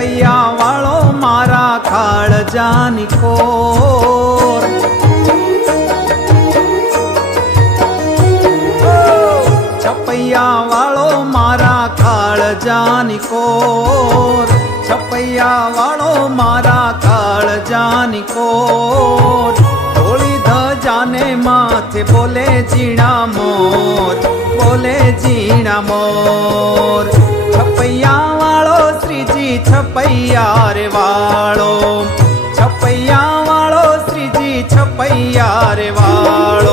છપૈયા વાળો મારા કાળજાની કોર. છપૈયા વાળો મારા કાળજાની કોર. છપૈયા વાળો મારા કાળજાની કોર. હોળી ધજાને માથે બોલે જીણા મોર. બોલે જીણા મોર. છપૈયા રે વાળો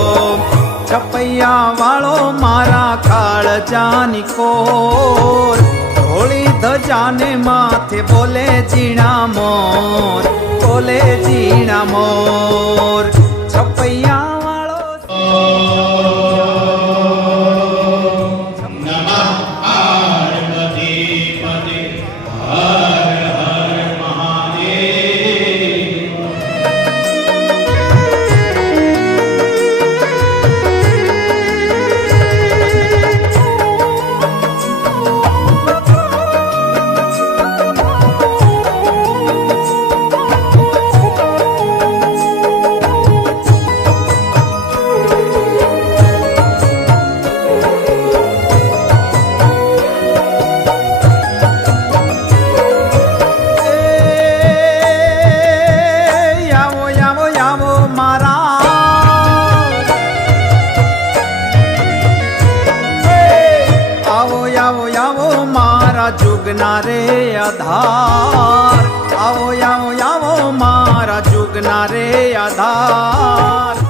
છપૈયા વાળો મારા કાળજાની કોર. હોળી ધજાને માથે બોલે જીણા મોર, બોલે જીણા મોર. જુગના રે આધાર આવો આવો આવો મારા જુગના રે આધાર